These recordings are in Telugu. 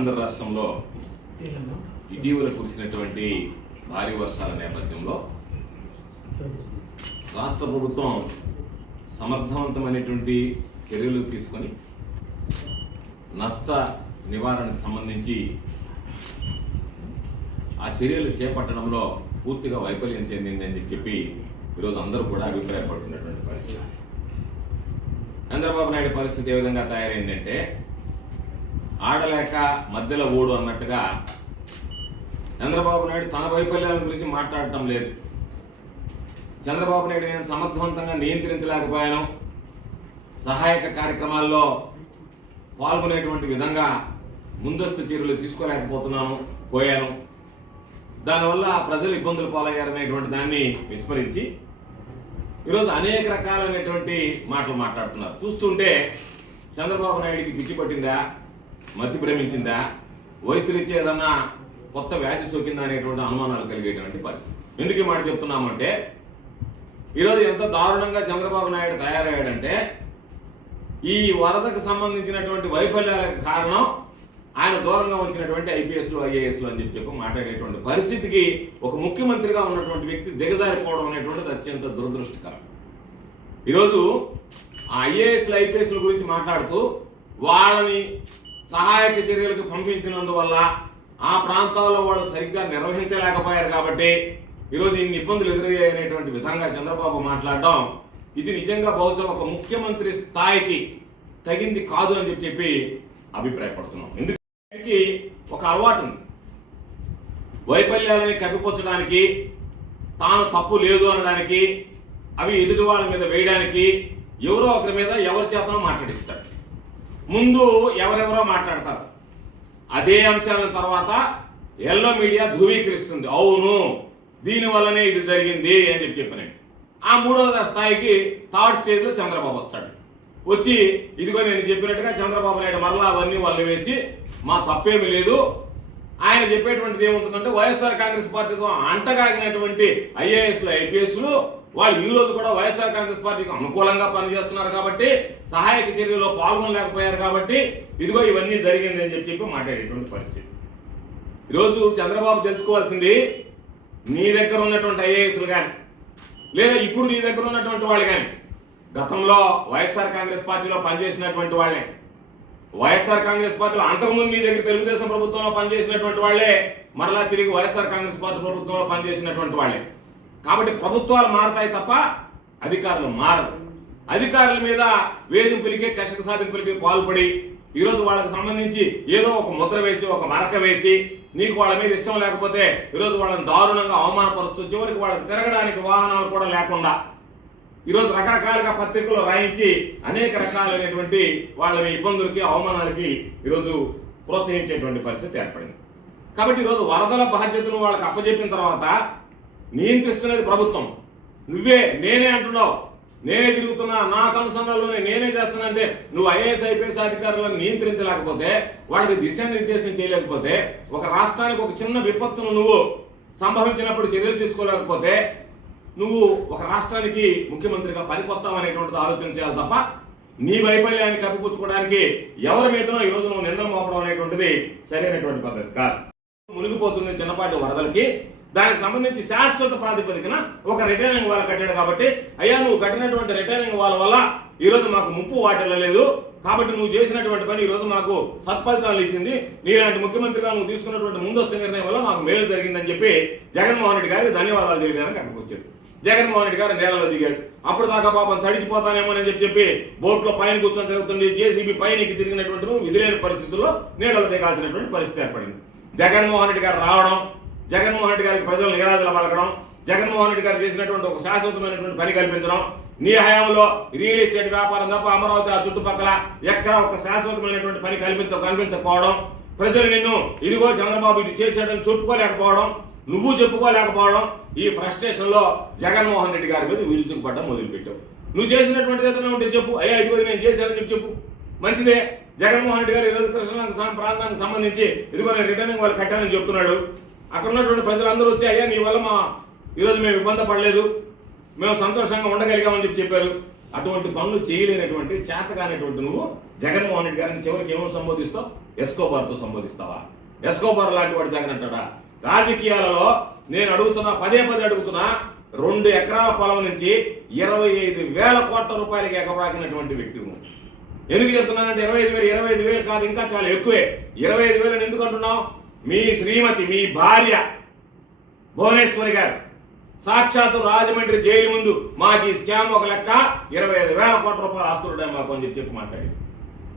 ఆంధ్ర రాష్ట్రంలో ఇటీవల కురిసినటువంటి భారీ వర్షాల నేపథ్యంలో రాష్ట్ర ప్రభుత్వం సమర్థవంతమైనటువంటి చర్యలు తీసుకొని నష్ట నివారణకు సంబంధించి ఆ చర్యలు చేపట్టడంలో పూర్తిగా వైఫల్యం చెందిందని చెప్పి ఈరోజు అందరూ కూడా అభిప్రాయపడుతున్నటువంటి పరిస్థితి. చంద్రబాబు నాయుడు పరిస్థితి ఏ విధంగా తయారైందంటే ఆడలేక మధ్యలో ఓడు అన్నట్టుగా చంద్రబాబు నాయుడు తన వైఫల్యాల గురించి మాట్లాడటం లేదు. చంద్రబాబు నాయుడు నేను సమర్థవంతంగా నియంత్రించలేకపోయాను. సహాయక కార్యక్రమాల్లో పాల్గొనేటువంటి విధంగా ముందస్తు చర్యలు తీసుకోలేకపోతున్నాను పోయాను దానివల్ల ప్రజలు ఇబ్బందులు పాలయ్యారనేటువంటి దాన్ని విస్మరించి ఈరోజు అనేక రకాలైనటువంటి మాటలు మాట్లాడుతున్నారు. చూస్తుంటే చంద్రబాబు నాయుడికి పిచ్చి పట్టిందా? మతి భ్రమించిందా? వయసు ఇచ్చేదన్నా కొత్త వ్యాధి సోకిందా అనేటువంటి అనుమానాలు కలిగేటువంటి పరిస్థితి. ఎందుకు ఈ మాట చెప్తున్నామంటే ఈరోజు ఎంత దారుణంగా చంద్రబాబు నాయుడు తయారయ్యాడంటే ఈ వరదకు సంబంధించినటువంటి వైఫల్యాలకు కారణం ఆయన దూరంగా వచ్చినటువంటి ఐపీఎస్లు ఐఏఎస్లు అని చెప్పి చెప్పి మాట్లాడేటువంటి పరిస్థితికి ఒక ముఖ్యమంత్రిగా ఉన్నటువంటి వ్యక్తి దిగజారిపోవడం అనేటువంటిది అత్యంత దురదృష్టకరం. ఈరోజు ఆ ఐఏఎస్లు ఐపీఎస్ల గురించి మాట్లాడుతూ వాళ్ళని సహాయక చర్యలకు పంపించినందువల్ల ఆ ప్రాంతాల్లో వాళ్ళు సరిగ్గా నిర్వహించలేకపోయారు కాబట్టి ఈరోజు ఇన్ని ఇబ్బందులు ఎదురయ్యాయనేటువంటి విధంగా చంద్రబాబు మాట్లాడడం ఇది నిజంగా బహుశా ఒక ముఖ్యమంత్రి స్థాయికి తగింది కాదు అని చెప్పి చెప్పి అభిప్రాయపడుతున్నాం. ఎందుకంటే ఒక అలవాటు ఉంది. వైఫల్యాలని కప్పిపుచ్చడానికి తాను తప్పు లేదు అనడానికి అవి ఎదుటి వాళ్ళ మీద వేయడానికి ఎవరో ఒకరి మీద ఎవరి చేతనో మాట్లాడిస్తాడు ముందు ఎవరెవరో మాట్లాడతారు. అదే అంశాల తర్వాత ఎల్లో మీడియా ధృవీకరిస్తుంది. అవును దీనివల్లనే ఇది జరిగింది అని చెప్పి చెప్పినాడు. ఆ మూడవ స్థాయికి థర్డ్ స్టేజ్లో చంద్రబాబు వస్తాడు. వచ్చి ఇదిగో నేను చెప్పినట్టుగా చంద్రబాబు నాయుడు మరలా అవన్నీ వాళ్ళు వేసి మా తప్పేమీ లేదు. ఆయన చెప్పేటువంటిది ఏముంటుందంటే వైఎస్ఆర్ కాంగ్రెస్ పార్టీతో అంటగాగినటువంటి ఐఏఎస్లు ఐపీఎస్లు వాళ్ళు ఈ రోజు కూడా వైఎస్ఆర్ కాంగ్రెస్ పార్టీకి అనుకూలంగా పనిచేస్తున్నారు కాబట్టి సహాయక చర్యలో పాల్గొనలేకపోయారు కాబట్టి ఇదిగో ఇవన్నీ జరిగింది అని చెప్పి మాట్లాడేటువంటి పరిస్థితి. ఈరోజు చంద్రబాబు తెలుసుకోవాల్సింది నీ దగ్గర ఉన్నటువంటి ఐఏఎస్లు కానీ లేదా ఇప్పుడు నీ దగ్గర ఉన్నటువంటి వాళ్ళు కానీ గతంలో వైఎస్ఆర్ కాంగ్రెస్ పార్టీలో పనిచేసినటువంటి వాళ్ళే. వైఎస్ఆర్ కాంగ్రెస్ పార్టీలో అంతకుముందు మీ దగ్గర తెలుగుదేశం ప్రభుత్వంలో పనిచేసినటువంటి వాళ్ళే మరలా తిరిగి వైఎస్ఆర్ కాంగ్రెస్ పార్టీ ప్రభుత్వంలో పనిచేసినటువంటి వాళ్ళే. కాబట్టి ప్రభుత్వాలు మారతాయి తప్ప అధికారులు మారరు. అధికారుల మీద వేధింపులకి కక్షక సాధింపులకి పాల్పడి ఈరోజు వాళ్ళకి సంబంధించి ఏదో ఒక ముద్ర వేసి ఒక మరక వేసి నీకు వాళ్ళ మీద ఇష్టం లేకపోతే ఈరోజు వాళ్ళని దారుణంగా అవమానపరుస్తూ చివరికి వాళ్ళకి తిరగడానికి వాహనాలు కూడా లేకుండా ఈరోజు రకరకాలుగా పత్రికలు రాయించి అనేక రకాలైనటువంటి వాళ్ళని ఇబ్బందులకి అవమానాలకి ఈరోజు ప్రోత్సహించేటువంటి పరిస్థితి ఏర్పడింది. కాబట్టి ఈరోజు వరదల బాధ్యతను వాళ్ళకి అప్పచెప్పిన తర్వాత నియంత్రిస్తున్నది ప్రభుత్వం. నువ్వే నేనే అంటున్నావు. నేనే తిరుగుతున్నా నా కనుసన్నలోనే నేనే చేస్తానంటే నువ్వు ఐఏఎస్ ఐపీఎస్ అధికారులను నియంత్రించలేకపోతే వాళ్ళకి దిశానిర్దేశం చేయలేకపోతే ఒక రాష్ట్రానికి ఒక చిన్న విపత్తును నువ్వు సంభవించినప్పుడు చర్యలు తీసుకోలేకపోతే నువ్వు ఒక రాష్ట్రానికి ముఖ్యమంత్రిగా పనికొస్తావనేటువంటిది ఆలోచన చేయాలి తప్ప నీ వైఫల్యాన్ని కప్పిపుచ్చుకోవడానికి ఎవరి మీదనో ఈ రోజు నువ్వు నిందలు మోపడం అనేటువంటిది సరైనటువంటి పద్ధతి కాదు. మునిగిపోతుంది చిన్నపాటి వరదలకి దానికి సంబంధించి శాశ్వత ప్రాతిపదికన ఒక రిటైరింగ్ వాల్ కట్టాడు కాబట్టి అయ్యా నువ్వు కట్టినటువంటి రిటైరింగ్ వాల్ వల్ల ఈరోజు మాకు ముప్పు వాటిల్లలేదు కాబట్టి నువ్వు చేసినటువంటి పని ఈరోజు మాకు సత్ఫలితాలు ఇచ్చింది. నీలాంటి ముఖ్యమంత్రిగా నువ్వు తీసుకున్నటువంటి ముందస్తు నిర్ణయం వల్ల మాకు మేలు జరిగిందని చెప్పి జగన్మోహన్ రెడ్డి గారికి ధన్యవాదాలు తెలియడానికి అక్కడికి వచ్చాడు జగన్మోహన్ రెడ్డి గారు నేలలో దిగాడు. అప్పుడు దాకా పాపం తడిచిపోతానేమోనని చెప్పి చెప్పి బోట్లో పైన కూర్చొని తిరుగుతుంది జేసీబీ పైనకి తిరిగినటువంటి నువ్వు విధిలేని పరిస్థితుల్లో నీడలో దిగాల్సినటువంటి పరిస్థితి ఏర్పడింది. జగన్మోహన్ రెడ్డి గారు రావడం జగన్మోహన్ రెడ్డి గారికి ప్రజలు నిరాజులు పలకడం జగన్మోహన్ రెడ్డి గారు చేసినటువంటి ఒక శాశ్వతమైనటువంటి పని కల్పించడం నీ హయాంలో రియల్ ఎస్టేట్ వ్యాపారం తప్ప అమరావతి ఆ చుట్టుపక్కల ఎక్కడ ఒక శాశ్వతమైనటువంటి పని కల్పించ కల్పించకపోవడం ప్రజలు నిన్ను ఇదిగో చంద్రబాబు ఇది చేశాడని చెప్పుకోలేకపోవడం నువ్వు చెప్పుకోలేకపోవడం ఈ ఫ్రస్ట్రేషన్లో జగన్మోహన్ రెడ్డి గారి మీద విరుచుకుపడ్డం మొదలుపెట్టావు. నువ్వు చేసినటువంటి ఏదైనా ఉంటే చెప్పు. అయ్యా ఇదిగో నేను చేశానని చెప్పి. చెప్పు మంచిదే. జగన్మోహన్ రెడ్డి గారు ఈరోజు కృష్ణలంక ప్రాంతానికి సంబంధించి ఇదిగో నేను రిటర్నింగ్ వాళ్ళు కట్టానని చెప్తున్నాడు. అక్కడ ఉన్నటువంటి ప్రజలందరూ వచ్చి అయ్యా నీ వల్ల మా ఈరోజు మేము ఇబ్బంది పడలేదు. మేము సంతోషంగా ఉండగలిగామని చెప్పి చెప్పారు. అటువంటి పనులు చేయలేనటువంటి చేతకానటువంటి నువ్వు జగన్మోహన్ రెడ్డి గారిని చివరికి ఏమో సంబోధిస్తావు? ఎస్కోబార్తో సంబోధిస్తావా? ఎస్కోబార్ లాంటి వాడు జగన్ అంటాడా? రాజకీయాలలో నేను అడుగుతున్నా పదే పదే అడుగుతున్నా రెండు ఎకరాల పొలం నుంచి ఇరవై ఐదు వేల కోట్ల రూపాయలకి ఎగబాకినటువంటి వ్యక్తి నువ్వు. ఎందుకు చెప్తున్నానంటే ఇరవై ఐదు వేలు ఇరవై ఐదు వేలు కాదు ఇంకా చాలా ఎక్కువే. ఇరవై ఐదు వేలు ఎందుకు అంటున్నావు? మీ శ్రీమతి మీ భార్య భువనేశ్వరి గారు సాక్షాత్తు రాజమండ్రి జైలు ముందు మాకు ఈ స్కామ్ ఒక లెక్క ఇరవై ఐదు వేల కోట్ల రూపాయలు ఆస్తులున్నాయి మాకు అని చెప్పి చెప్పి మాట్లాడి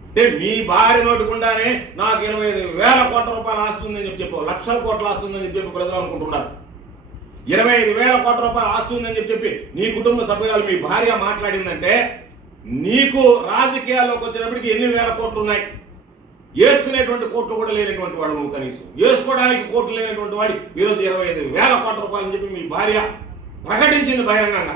అంటే మీ భార్య నోటుకుండానే నాకు ఇరవై ఐదు వేల కోట్ల రూపాయలు ఆస్తుందని చెప్పి చెప్పు లక్షల కోట్ల ఆస్తుందని చెప్పి చెప్పి ప్రజలు అనుకుంటున్నారు. ఇరవై ఐదు వేల కోట్ల రూపాయలు ఆస్తుందని చెప్పి చెప్పి నీ కుటుంబ సభ్యురాలు మీ భార్య మాట్లాడిందంటే నీకు రాజకీయాల్లోకి వచ్చినప్పటికి ఎన్ని వేల కోట్లు ఉన్నాయి? వేసుకునేటువంటి కోట్లు కూడా లేనటువంటి వాడు నువ్వు కనీసం. వేసుకోవడానికి కోట్లు లేనటువంటి వాడి ఈరోజు ఇరవై ఐదు వేల కోట్ల రూపాయలని చెప్పి మీ భార్య ప్రకటించింది బహిరంగంగా.